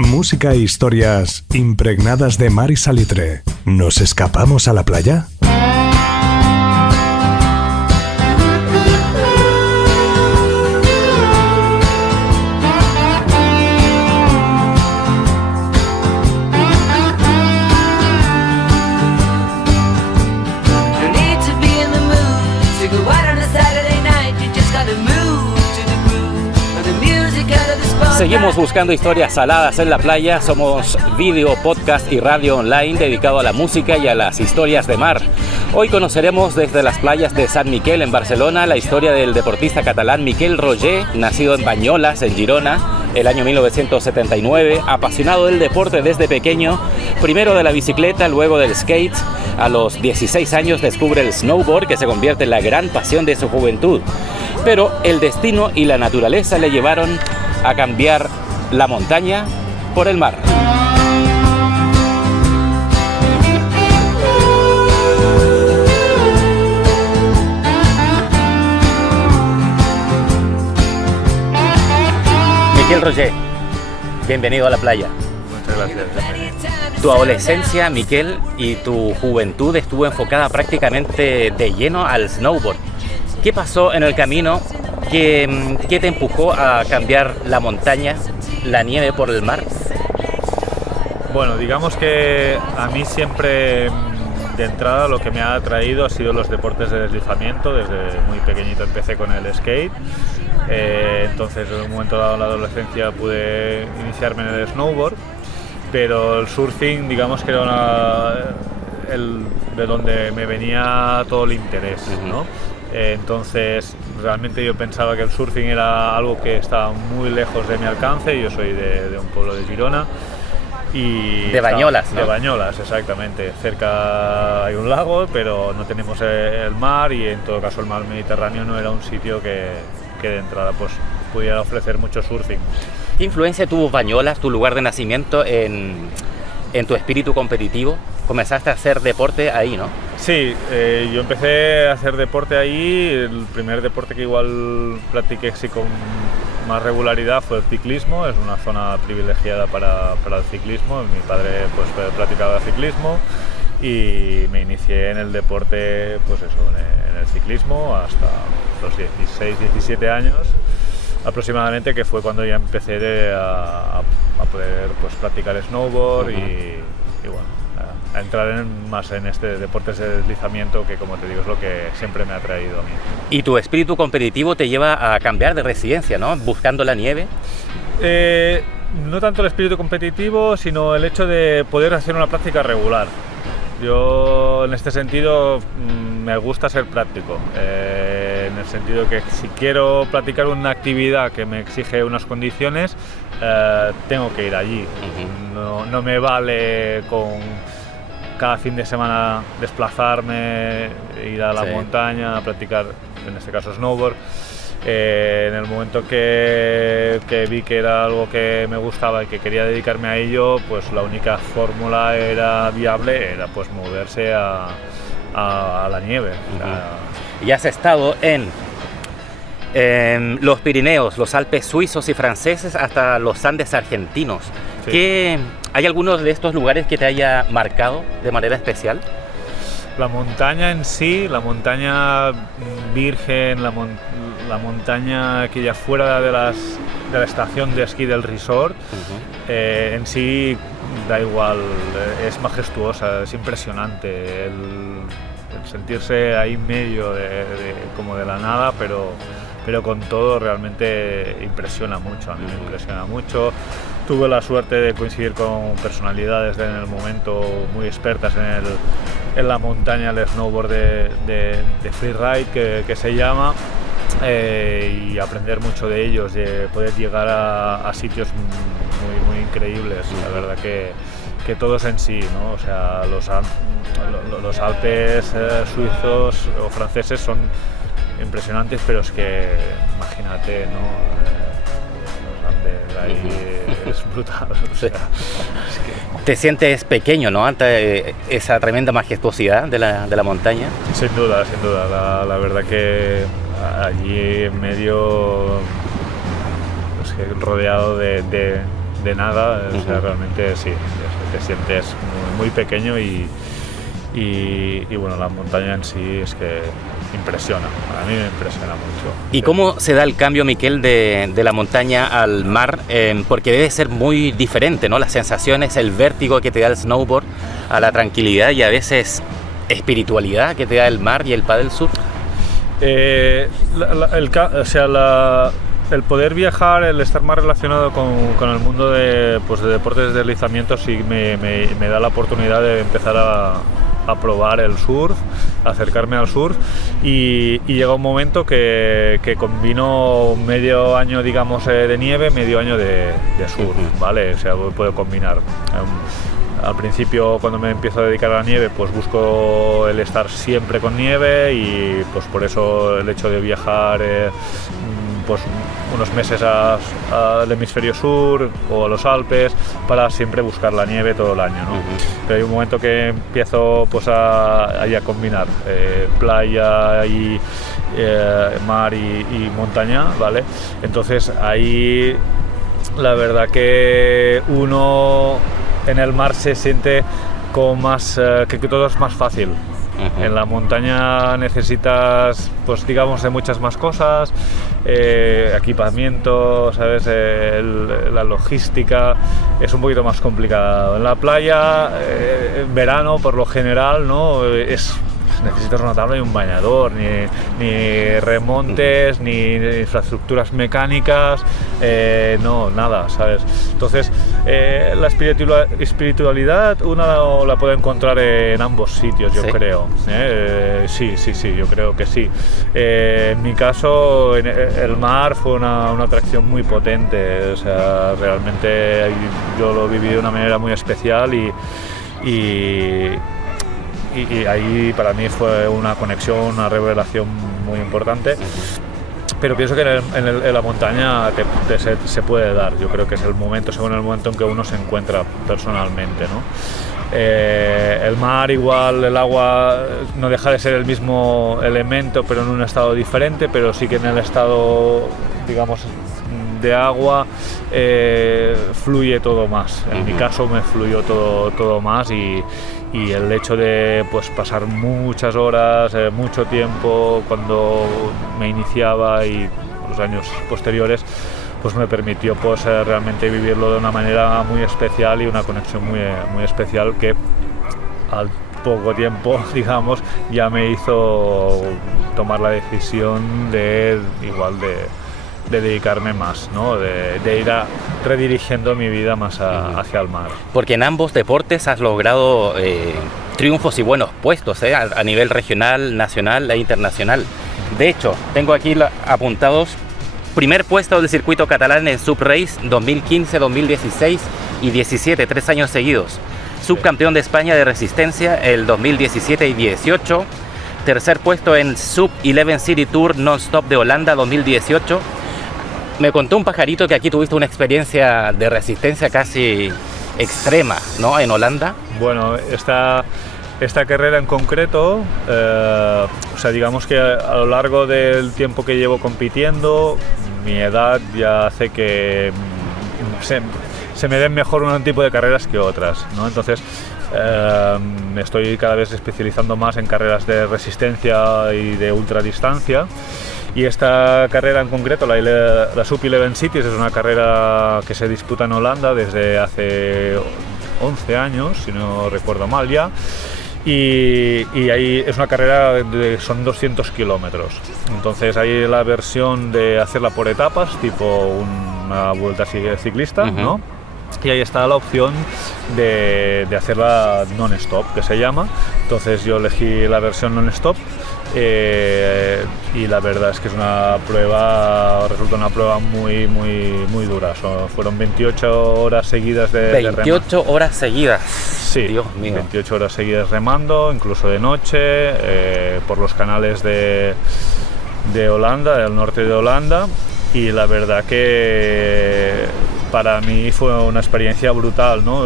Música e historias impregnadas de mar y salitre. ¿Nos escapamos a la playa? Seguimos buscando historias saladas en la playa. Somos vídeo, podcast y radio online dedicado a la música y a las historias de mar. Hoy conoceremos desde las playas de Sant Miquel en Barcelona la historia del deportista catalán Miquel Roger, nacido en Banyoles, en Girona, el año 1979, apasionado del deporte desde pequeño, primero de la bicicleta, luego del skate. A los 16 años descubre el snowboard, que se convierte en la gran pasión de su juventud. Pero el destino y la naturaleza le llevaron a cambiar la montaña por el mar. Miquel Roger, bienvenido a la playa. Muchas gracias. Tu adolescencia, Miquel, y tu juventud estuvo enfocada prácticamente de lleno al snowboard. ¿Qué pasó en el camino? ¿Qué te empujó a cambiar la montaña, la nieve por el mar? Bueno, digamos que a mí siempre de entrada lo que me ha atraído ha sido los deportes de deslizamiento. Desde muy pequeñito empecé con el skate, entonces en un momento dado en la adolescencia pude iniciarme en el snowboard, pero el surfing digamos que era de donde me venía todo el interés, ¿no? Entonces realmente yo pensaba que el surfing era algo que estaba muy lejos de mi alcance. Yo soy de un pueblo de Girona y de Banyoles, ¿no? De Banyoles, exactamente. Cerca hay un lago, pero no tenemos el mar, y en todo caso el mar Mediterráneo no era un sitio que de entrada pues pudiera ofrecer mucho surfing. ¿Qué influencia tuvo Banyoles, tu lugar de nacimiento, en tu espíritu competitivo? Comenzaste a hacer deporte ahí, ¿no? Sí, yo empecé a hacer deporte ahí. El primer deporte que igual practiqué sí con más regularidad fue el ciclismo. Es una zona privilegiada para el ciclismo. Mi padre pues practicaba ciclismo y me inicié en el deporte, pues eso, en el ciclismo hasta los 16, 17 años aproximadamente, que fue cuando ya empecé a poder pues practicar snowboard y bueno, a entrar más en este deportes de deslizamiento, que como te digo es lo que siempre me ha atraído a mí. Y tu espíritu competitivo te lleva a cambiar de residencia, ¿no? Buscando la nieve. No tanto el espíritu competitivo, sino el hecho de poder hacer una práctica regular. Yo en este sentido me gusta ser práctico, en el sentido que si quiero practicar una actividad que me exige unas condiciones, tengo que ir allí. No me vale con cada fin de semana desplazarme, ir a la montaña a practicar, en este caso snowboard. En el momento que vi que era algo que me gustaba y que quería dedicarme a ello, pues la única fórmula viable era pues moverse a la nieve. Y has estado en los Pirineos, los Alpes suizos y franceses, hasta los Andes argentinos. Sí. ¿Hay alguno de estos lugares que te haya marcado de manera especial? La montaña en sí, la montaña virgen, la montaña que ya fuera de la estación de esquí del resort, en sí da igual, es majestuosa, es impresionante el sentirse ahí en medio como de la nada, pero con todo realmente impresiona mucho. A mí me impresiona mucho. Tuve la suerte de coincidir con personalidades en el momento muy expertas en la montaña, el snowboard de freeride que se llama, y aprender mucho de ellos, de poder llegar a sitios muy, muy increíbles. La verdad que todos en sí, ¿no? O sea, los Alpes suizos o franceses son impresionantes, pero es que imagínate, ¿no? Los Andes ahí es brutal. O sea, es que... ¿Te sientes pequeño, ¿no?, ante esa tremenda majestuosidad de la montaña? Sin duda, sin duda. La verdad que allí en medio, pues, rodeado de de nada, o sea, realmente sí, te sientes muy, muy pequeño y bueno, la montaña en sí es que impresiona, a mí me impresiona mucho. ¿Y cómo se da el cambio, Miquel, de la montaña al mar? Porque debe ser muy diferente, ¿no? Las sensaciones, el vértigo que te da el snowboard, a la tranquilidad y a veces espiritualidad que te da el mar y el paddle surf. El poder viajar, el estar más relacionado con el mundo de deportes de deslizamiento sí me da la oportunidad de empezar a probar el surf, acercarme al surf y llega un momento que combino medio año, digamos, de nieve, medio año de surf, ¿vale? O sea, puedo combinar. Al principio, cuando me empiezo a dedicar a la nieve, pues busco el estar siempre con nieve y pues por eso el hecho de viajar pues unos meses al hemisferio sur o a los Alpes para siempre buscar la nieve todo el año, ¿no? Pero hay un momento que empiezo pues a combinar playa y mar y montaña, ¿vale? Entonces ahí la verdad que uno en el mar se siente como más que todo es más fácil. En la montaña necesitas, pues digamos, de muchas más cosas, equipamiento, ¿sabes? La logística es un poquito más complicado. En la playa, en verano, por lo general, ¿no? Necesitas una tabla y un bañador, ni remontes, ni infraestructuras mecánicas, no, nada, ¿sabes? Entonces, la espiritualidad uno la puede encontrar en ambos sitios, yo creo. Sí, yo creo que sí. En mi caso, el mar fue una atracción muy potente, o sea, realmente yo lo viví de una manera muy especial y ahí para mí fue una conexión, una revelación muy importante. Pero pienso que en la montaña se puede dar. Yo creo que es según el momento en que uno se encuentra personalmente, ¿no? El mar igual, el agua no deja de ser el mismo elemento, pero en un estado diferente, pero sí que en el estado, digamos, de agua fluye todo más. En mi caso me fluyó todo más y el hecho de pues pasar muchas horas, mucho tiempo cuando me iniciaba y los años posteriores, pues me permitió pues realmente vivirlo de una manera muy especial y una conexión muy especial que al poco tiempo, digamos, ya me hizo tomar la decisión de dedicarme más, ¿no? de ir redirigiendo mi vida más hacia el mar. Porque en ambos deportes has logrado triunfos y buenos puestos, a nivel regional, nacional e internacional. De hecho, tengo aquí apuntados: primer puesto del circuito catalán en Subrace 2015, 2016 y 17, 3 años seguidos. Subcampeón de España de resistencia el 2017 y 18. Tercer puesto en Sub 11 City Tour Non-Stop de Holanda 2018. Me contó un pajarito que aquí tuviste una experiencia de resistencia casi extrema, ¿no? En Holanda. Bueno, esta carrera en concreto, o sea, digamos que a lo largo del tiempo que llevo compitiendo, mi edad ya hace que se me den mejor un tipo de carreras que otras, ¿no? Entonces, me estoy cada vez especializando más en carreras de resistencia y de ultradistancia. Y esta carrera en concreto, la Sub 11 Cities, es una carrera que se disputa en Holanda desde hace 11 años, si no recuerdo mal ya. Y ahí es una carrera son 200 kilómetros. Entonces hay la versión de hacerla por etapas, tipo una vuelta ciclista, ¿no? Y ahí está la opción de hacerla non-stop, que se llama. Entonces yo elegí la versión non-stop y la verdad es que resulta una prueba muy dura. Fueron 28 horas seguidas de 28 horas seguidas. Sí, Dios mío. 28 horas seguidas remando, incluso de noche, por los canales de Holanda, del norte de Holanda. Y la verdad que para mí fue una experiencia brutal, ¿no?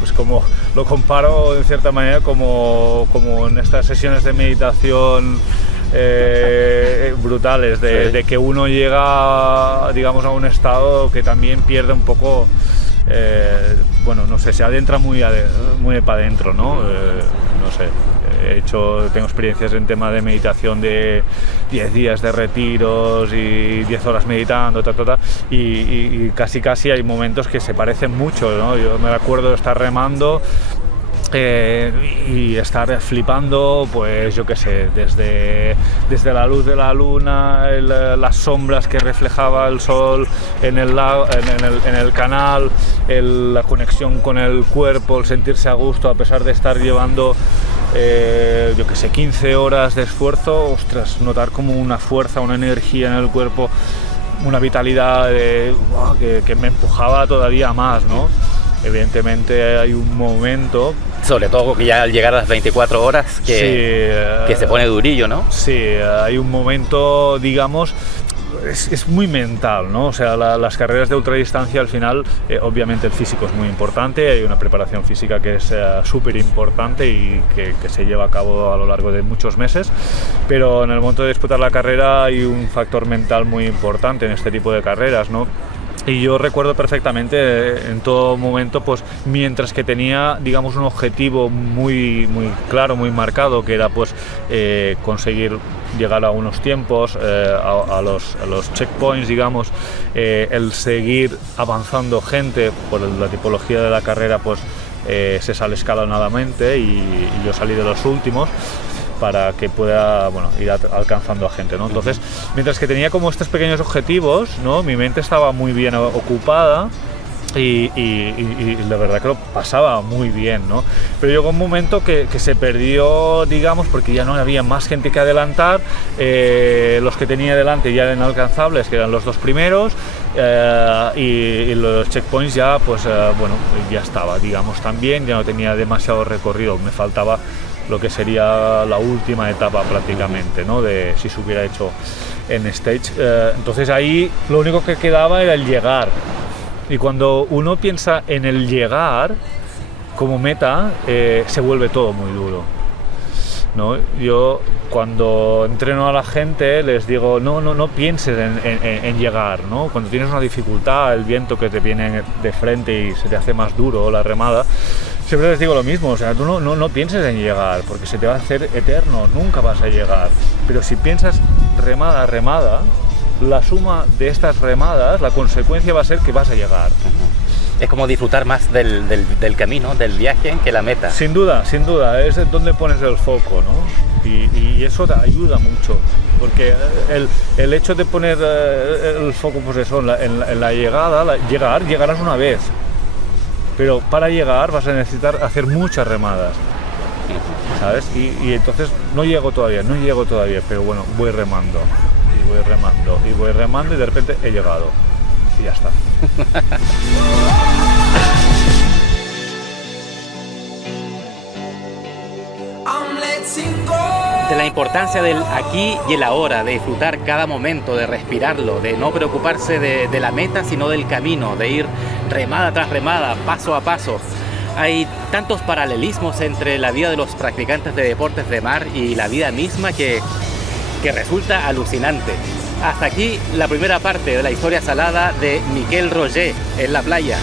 Pues como lo comparo en cierta manera como en estas sesiones de meditación brutales de que uno llega, digamos, a un estado que también pierde un poco, bueno, no sé, se adentra muy para adentro, ¿no? No sé, tengo experiencias en tema de meditación de 10 días de retiros y 10 horas meditando, y casi hay momentos que se parecen mucho, ¿no? Yo me acuerdo de estar remando y estar flipando, pues yo qué sé, desde la luz de la luna, las sombras que reflejaba el sol en el lago, en el canal, la conexión con el cuerpo, el sentirse a gusto a pesar de estar llevando yo qué sé, 15 horas de esfuerzo. Ostras, notar como una fuerza, una energía en el cuerpo, una vitalidad que me empujaba todavía más, ¿no? Evidentemente hay un momento, sobre todo que ya al llegar a las 24 horas que se pone durillo, ¿no? Sí, hay un momento, digamos, es muy mental, ¿no? O sea, las carreras de ultradistancia al final, obviamente el físico es muy importante, hay una preparación física que es súper importante y que se lleva a cabo a lo largo de muchos meses, pero en el momento de disputar la carrera hay un factor mental muy importante en este tipo de carreras, ¿no? Y yo recuerdo perfectamente en todo momento, pues mientras que tenía, digamos, un objetivo muy claro, muy marcado, que era pues conseguir llegar a unos tiempos, a los checkpoints, digamos, el seguir avanzando gente por la tipología de la carrera, pues se sale escalonadamente y yo salí de los últimos para que pueda, bueno, ir alcanzando a gente, ¿no? Entonces, mientras que tenía como estos pequeños objetivos, ¿no? Mi mente estaba muy bien ocupada y la verdad que lo pasaba muy bien, ¿no? Pero llegó un momento que se perdió, digamos, porque ya no había más gente que adelantar, los que tenía delante ya eran inalcanzables, que eran los dos primeros, y los checkpoints ya, pues, bueno, ya estaba, digamos, también, ya no tenía demasiado recorrido, me faltaba lo que sería la última etapa prácticamente, ¿no? De si se hubiera hecho en stage. Entonces ahí lo único que quedaba era el llegar. Y cuando uno piensa en el llegar como meta, se vuelve todo muy duro, ¿no? Yo cuando entreno a la gente les digo, no pienses en llegar, ¿no? Cuando tienes una dificultad, el viento que te viene de frente y se te hace más duro la remada, siempre les digo lo mismo, o sea, tú no pienses en llegar, porque se te va a hacer eterno, nunca vas a llegar. Pero si piensas remada a remada, la suma de estas remadas, la consecuencia va a ser que vas a llegar. Es como disfrutar más del camino, del viaje, que la meta. Sin duda, es donde pones el foco, ¿no? Y eso te ayuda mucho, porque el hecho de poner el foco, pues eso, en la llegada, llegarás una vez. Pero para llegar vas a necesitar hacer muchas remadas, ¿sabes? Y entonces no llego todavía, pero bueno, voy remando y de repente he llegado y ya está. De la importancia del aquí y el ahora, de disfrutar cada momento, de respirarlo, de no preocuparse de la meta, sino del camino, de ir remada tras remada, paso a paso. Hay tantos paralelismos entre la vida de los practicantes de deportes de mar y la vida misma que resulta alucinante. Hasta aquí la primera parte de la historia salada de Miquel Roger en la playa.